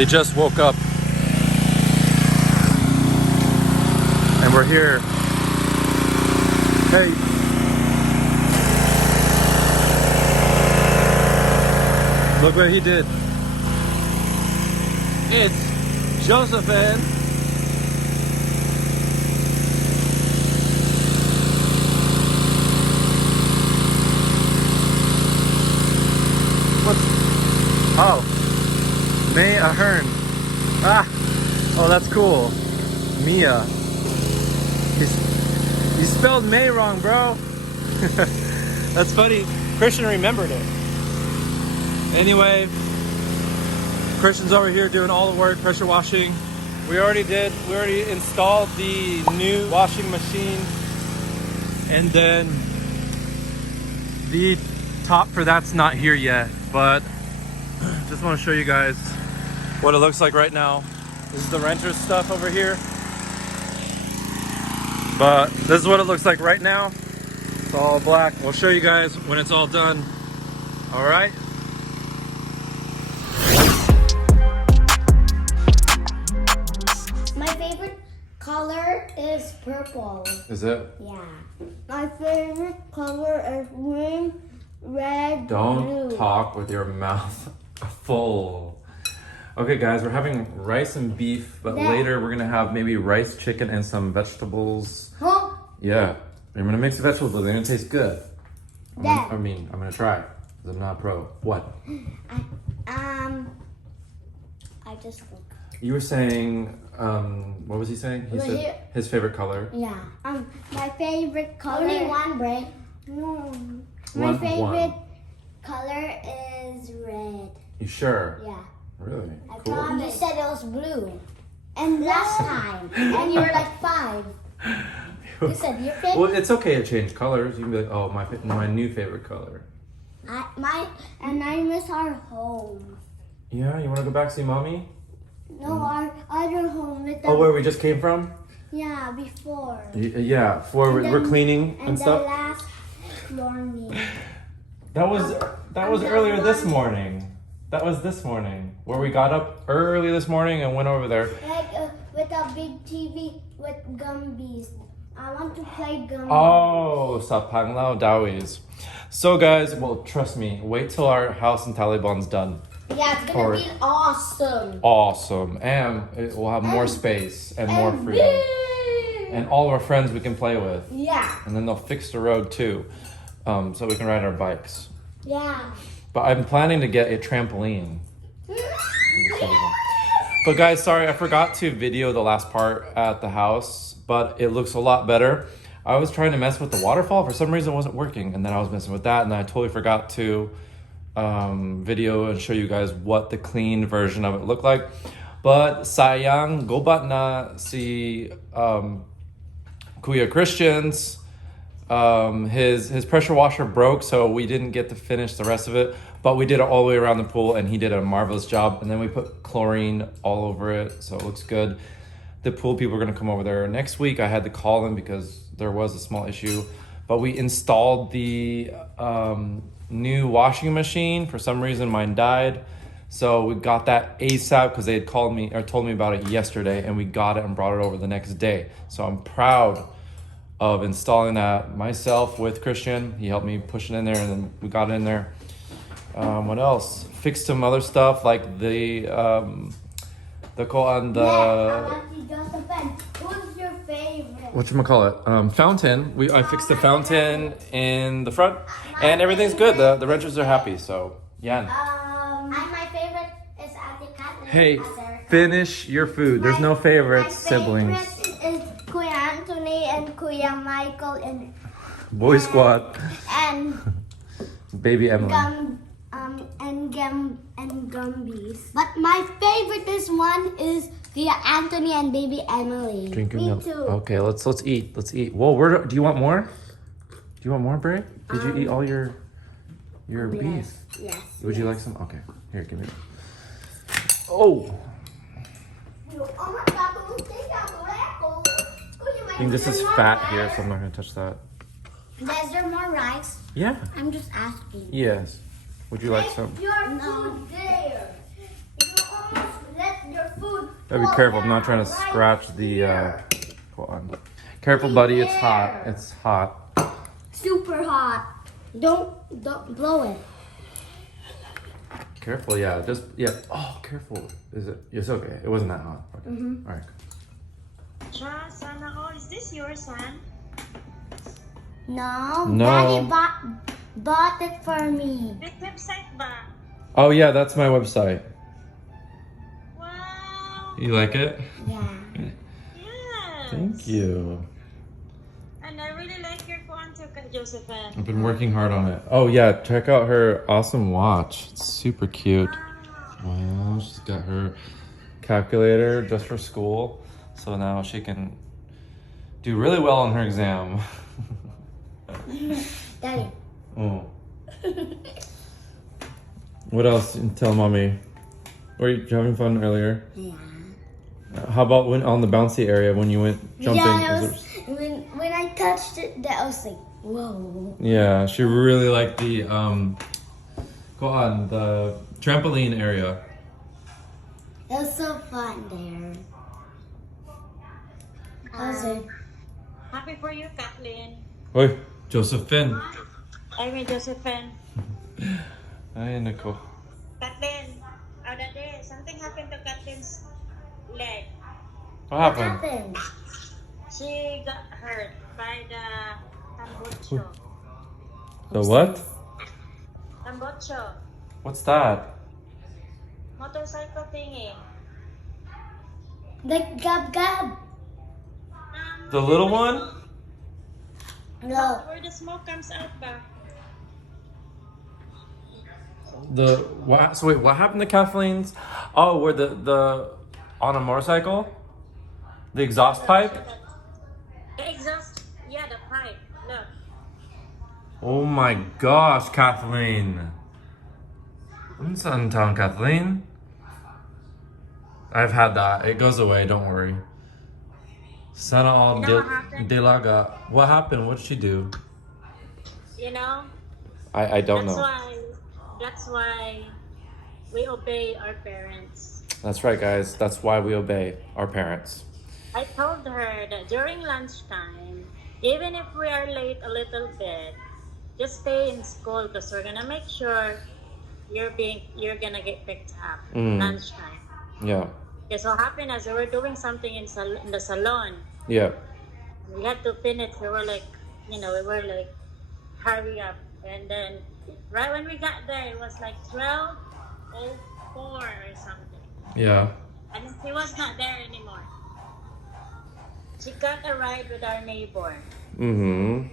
They just woke up. And we're here. Hey. Look what he did. It's Josephine. Oh, May Ahern. Ah, oh, that's cool. Mia. You spelled May wrong, bro. That's funny. Christian remembered it. Anyway, Christian's over here doing all the work, pressure washing. We already installed the new washing machine. And then the top for that's not here yet, but just want to show you guys what it looks like right now. This is the renter's stuff over here. But this is what it looks like right now. It's all black. We'll show you guys when it's all done. All right. My favorite color is purple. Is it? Yeah. My favorite color is green, red, blue. Don't talk with your mouth full. Okay guys, we're having rice and beef, but later we're gonna have maybe rice, chicken, and some vegetables. Huh? Yeah, I'm gonna mix the vegetables, but they're gonna taste good. I'm Dad. gonna try. I'm not a pro. What? I just forgot. You were saying, what was he saying? He said his favorite color. Yeah. My favorite color. Only one break. No. My One. favorite color is red. You sure? Yeah. Really? Cool. You said it was blue. And last time. And you were like 5. You said your favorite. Well, it's okay to change colors. You can be like, oh, my new favorite color. I miss our home. Yeah, you want to go back see mommy? No, our other home with the. Oh, where we just came from? Yeah, before. Yeah, before we're cleaning and stuff. And the last morning. That was earlier this morning. That was this morning, where we got up early this morning and went over there. Like with a big TV with Gumbies. I want to play Gumbies. Oh, sa Panglao Dawies. So guys, well, trust me, wait till our house in Taliban's done. Yeah, it's gonna be awesome. Awesome, and we'll have more space and more freedom. And all of our friends we can play with. Yeah. And then they'll fix the road too, so we can ride our bikes. Yeah. But I'm planning to get a trampoline. But guys, sorry, I forgot to video the last part at the house, but it looks a lot better. I was trying to mess with the waterfall. For some reason it wasn't working, and then I was messing with that, and then I totally forgot to video and show you guys what the clean version of it looked like. But sayang gobat na si Kuya Christian's. His pressure washer broke, so we didn't get to finish the rest of it, but we did it all the way around the pool and he did a marvelous job. And then we put chlorine all over it, so it looks good. The pool people are going to come over there next week. I had to call them because there was a small issue, but we installed the new washing machine. For some reason mine died, so we got that ASAP because they had called me or told me about it yesterday, and we got it and brought it over the next day. So I'm proud of installing that myself with Christian. He helped me push it in there, and then we got it in there. What else? Fixed some other stuff like the Who's your favorite? whatchamacallit, fountain. I fixed the fountain in the front, and everything's good. The renters are happy, so yeah. My favorite is Ate Kat. Hey, finish your food. There's no favorite siblings. My favorite is Kuya Anthony and Kuya Michael and Boy Squad. and Baby Emily. and Gumbies. But my favorite is Kuya Anthony and Baby Emily. Drink your Me milk. too. Okay, let's eat. Let's eat. Whoa, do you want more? Do you want more, Bray? Did you eat all your beef? Yes. Would you like some? Okay, here, give me. Oh. I think this is fat here, so I'm not gonna touch that. Is there more rice? Yeah. I'm just asking. Yes. Would you like some? Your food there. You almost let Gotta be careful. I'm not trying to scratch the. Hold on. Careful, buddy. It's hot. It's hot. Super hot. Don't blow it. Careful, yeah. Just yeah. Oh, careful. Is it? It's okay. It wasn't that hot. Okay. All right. Sana, oh, is this your son? No. No. Daddy bought it for me. Which website ba? Oh yeah, that's my website. Wow. You like it? Yeah. Yes. Thank you. And I really like your quantum, Josephine. I've been working hard on it. Oh yeah, check out her awesome watch. It's super cute. Wow, she's got her calculator just for school. So now she can do really well on her exam. Daddy. Oh. What else? Tell mommy. Were you having fun earlier? Yeah. How about when on the bouncy area when you went jumping? Yeah, Was when I touched it, that was like, whoa. Yeah, she really liked the go on the trampoline area. It was so fun there. How's it? Happy for you, Kathleen. Oi, Josephine. I mean, Josephine. Hi, Nicole. Kathleen, that day, something happened to Kathleen's leg. What What happened? happened? She got hurt by the tambocho. The what? Tambocho. What's that? Motorcycle thingy. Like gab gab. The little one? No. Where the smoke comes out ba? The what? So wait, what happened to Kathleen's? Oh, where the on a motorcycle? The exhaust pipe? The exhaust. Yeah, the pipe. Look. Oh my gosh, Kathleen. I'm Suntown, Kathleen. I've had that. It goes away. Don't worry. Sana al You know what happened? Delaga. What happened? What did she do? You know? I don't know. That's why we obey our parents. That's right, guys. That's why we obey our parents. I told her that during lunchtime, even if we are late a little bit, just stay in school because we're gonna make sure you're gonna get picked up lunchtime. Yeah. Because what happened is we were doing something in the salon. Yeah. We had to finish. We were like, hurry up. And then right when we got there, it was like 12:04 or something. Yeah. And he was not there anymore. She got a ride with our neighbor. Mm-hmm.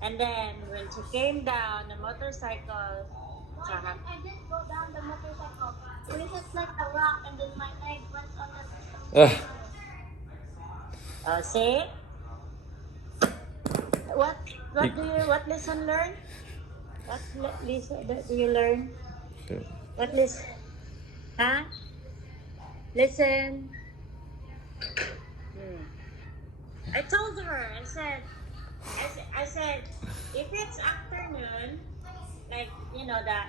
And then when she came down the motorcycle, I didn't go down the motorcycle. It was just like a rock, and then my leg went on the. see? What lesson learn? What lesson do you learn? What lesson? Huh? Listen. I told her. I said, if it's afternoon, like that.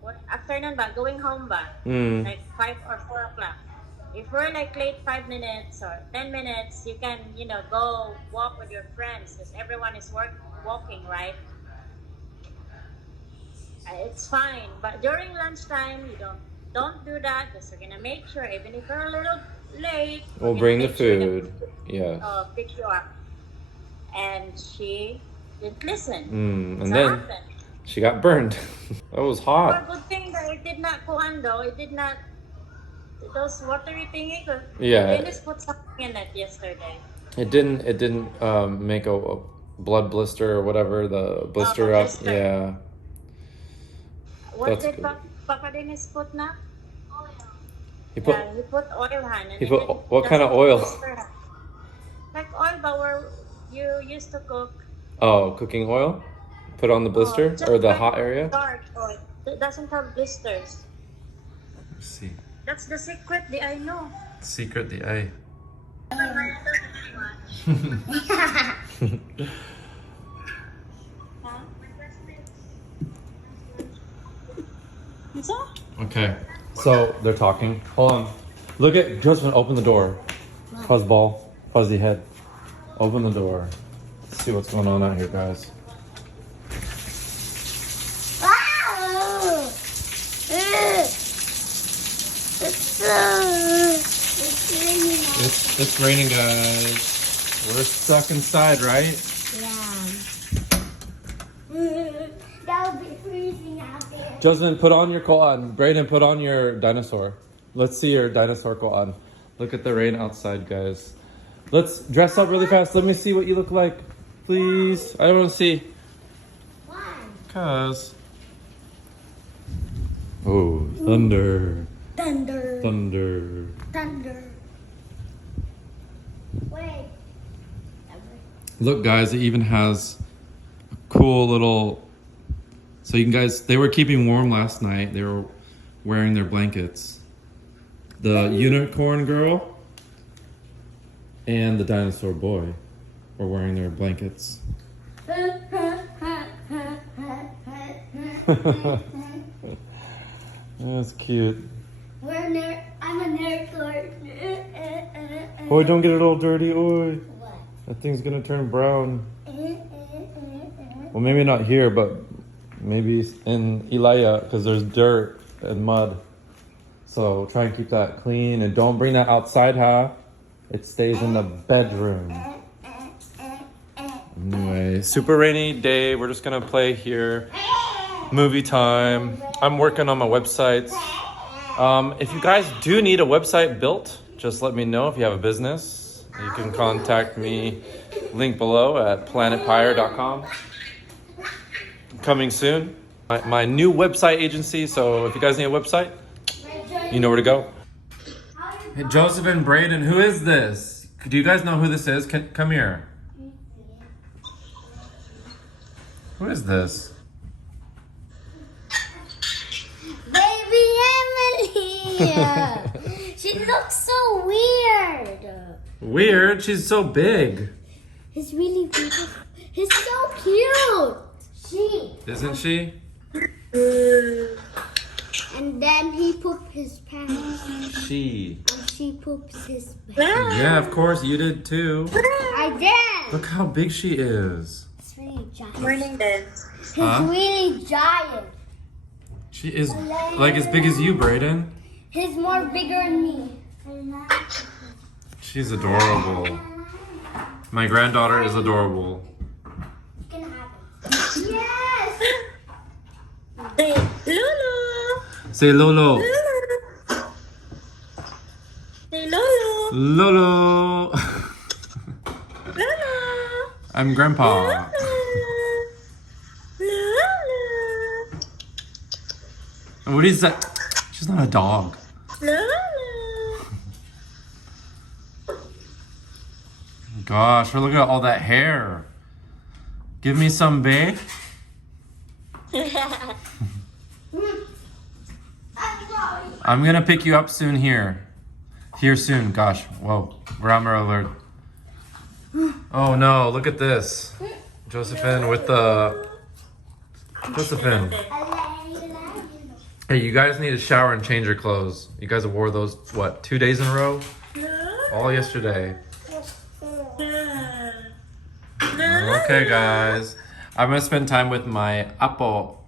What afternoon ba? Going home ba? Like 5 or 4 o'clock. If we're like late 5 minutes or 10 minutes, you can go walk with your friends because everyone is walking, right? It's fine, but during lunchtime, you don't do that because we're gonna make sure even if we're a little late, We'll bring the food. Yeah. Pick you up. And she didn't listen. And So then happened. she got burned. That was hot. But good thing that it did not kuando. It did not. Those watery thingy. Yeah. They just put something in it yesterday. It didn't make a blood blister or whatever, the blister up. blister. Yeah. What That's did good. Papa Dennis put na? He put He put oil, Han. he put what kind of oil? Like oil, but where you used to cook. Oh, cooking oil? Put on the blister Just or the like hot area? Dark oil. It doesn't have blisters. Let's see. That's the secret. I know. Secret the eye. So? Okay. So they're talking. Hold on. Look at Josephine. Open the door. Fuzzball, fuzzy head. Open the door. Let's see what's going on out here, guys. Wow! It's raining, guys. We're stuck inside, right? Yeah. That would be freezing out there. Josephine, put on your coat on. Brayden, put on your dinosaur. Let's see your dinosaur coat on. Look at the rain outside, guys. Let's dress up really fast. Let me see what you look like, please. I want to see. Why? Cause. Oh, thunder. Thunder. Thunder. Thunder. Wait. Look, guys, it even has a cool little. So you can guys, they were keeping warm last night. They were wearing their blankets. The unicorn girl and the dinosaur boy were wearing their blankets. That's cute. I'm a nerd. Boy, don't get it all dirty. Oi. What? That thing's gonna turn brown. Well, maybe not here, but maybe in Elia, because there's dirt and mud. So try and keep that clean and don't bring that outside, huh? It stays in the bedroom. Anyway, super rainy day. We're just gonna play here. Movie time. I'm working on my websites. If you guys do need a website built, just let me know if you have a business. You can contact me, link below at planetpire.com. Coming soon. My new website agency, so if you guys need a website, you know where to go. Hey, Joseph and Brayden, who is this? Do you guys know who this is? Come here. Who is this? Baby Emily! She looks so weird. Weird, she's so big. He's really beautiful. He's so cute. Isn't she? And then he pooped his pants. She. And she poops his pants. Yeah, of course, you did too. I did. Look how big she is. It's really giant. Morning, then. He's Huh? really giant. She is like as big as you, Brayden. He's more bigger than me. She's adorable. My granddaughter is adorable. It's gonna happen. Yes! Say, Lulu! Say Lolo. Say, Lulu! Lolo. Lulu! I'm Grandpa. Lulu! What is that? She's not a dog. Lulu! Gosh, we're looking at all that hair. Give me some, bae. I'm gonna pick you up soon here. Here soon, gosh. Whoa, grammar alert. Oh no, look at this. Josephine with the... Josephine. Hey, you guys need to shower and change your clothes. You guys have wore those, what, 2 days in a row? All yesterday. Okay, guys. I'm gonna spend time with my Apple